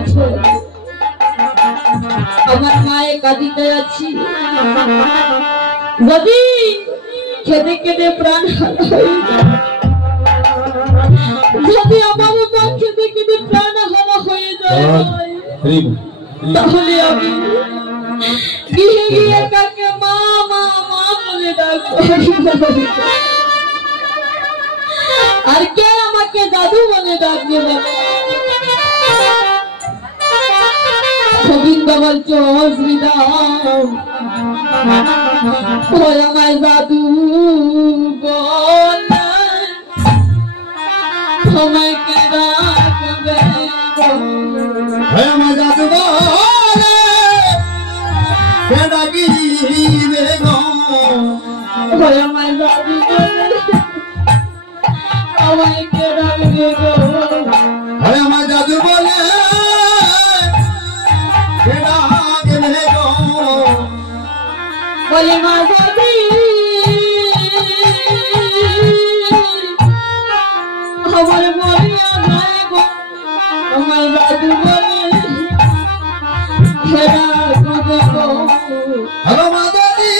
বছর আমার মায়ে কাঁদিতে যাচ্ছি, যদি খেতে খেতে প্রাণ হয়ে যায়, যদি আমার মা খেতে খেতে প্রাণ হারা হয়ে যায়, তাহলে আমি গিয়ে গিয়ে কাকে মা মা মা বলে ডাকবো, আর কে আমাকে দাদু বলে ডাকবে? গোবিন্দ বলছো শ্রীরাম, আমায় দাদু বলে আমায় কে ডাকবে? আমার দাদু বলে কে ডাকিবে গো? আমায় দাদু বলে আমায় কে ডাকবে গো? আমার দাদু বলে কে ডাকবে গো? বলে মা দাদি আমার মরিয়া নাই গো, আমার দাদু বলে কে ডাকবে গো? মা দাদি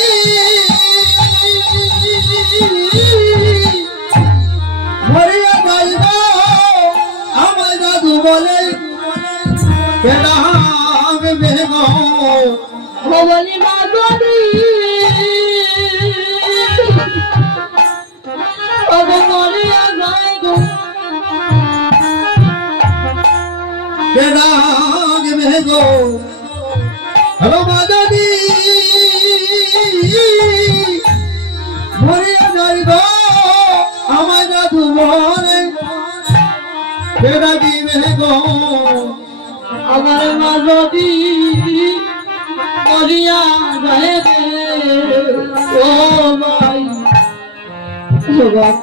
মরিয়া যাইব, আমার দাদু বলে কে ডাকবে গো? বলি মা দাদি আমার মরিয়া নাই গো, কে ডাকবে গো? মা দাদি মরিয়া যাইব, আমার দাদু বলে কে ডাকিবে গো? আমার মা যদি মরিয়া যাইবে ও ভাই,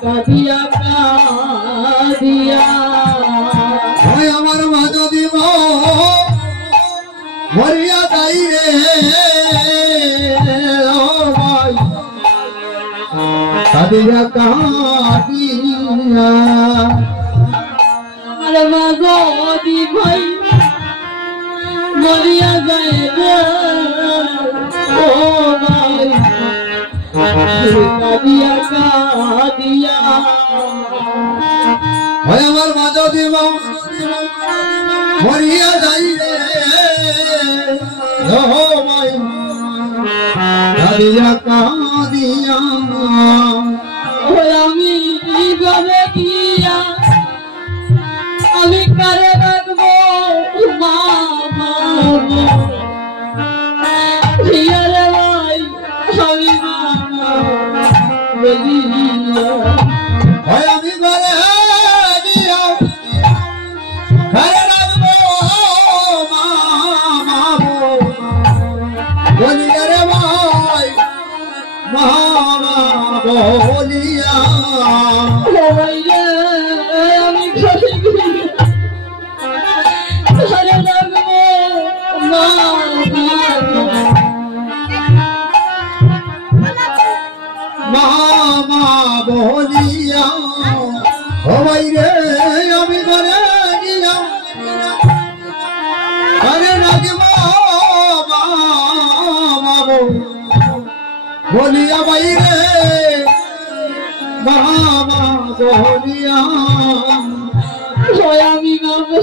কাঁদিয়া কাঁদিয়া আমার মা যদি মরিয়া যাই রে ও ভাই, কাঁদিয়া কাঁদিয়া। আমার মা যদি ভাই মরিয়া যাইবে ও ভাই, কাঁদিয়া কাঁদিয়া। আমার মা যদি মরিয়া যাই রে ও ভাই, কাঁদিয়া কাঁদিয়া। আমি ঘরে গিয়া আমি কারে রাখবো মা মা রে ভাই, আমি মা বলিয়া আমি ঘরে গিয়া ঘরে রাখবো মা মা বলিয়া রে ভাই, মা মা বলিয়া। আমি ঘরে ঘরে রাখবো মা মা বলিয়া। ও ভাই রে আমি ঘরে গিয়া ঘরে রাখবো মা বলিয়া ভাই রে, মা বলিয়া। আমি ঘরে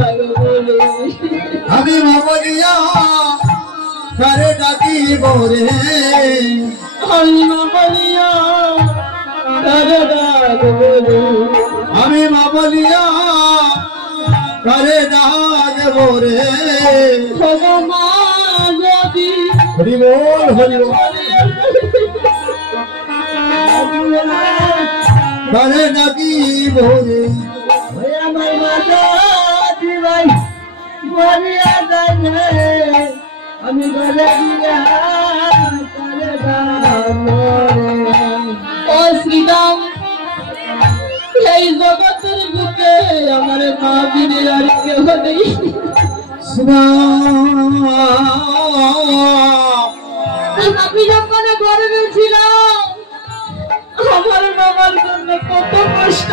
রাখবো, আমি মা বলিয়া ঘরে ডাকিব রে, আমি মা বলিয়া ঘরে রাখবো, আমি মা বলিয়া ঘরে ডাকব রে। মা যদি হরি বল হরি বল, ঘরে ডাকিব রে। আমার মা যদি ভাই মরিয়া যাইবে, আমি ঘরে গিয়া ঘরে রাখবো। ও শ্রীরাম, এই জগতের বুকে আমার মা বিনে আর কেহ নেই। আমি যখন গর্বে ছিলাম আমার বাবার জন্য কত কষ্ট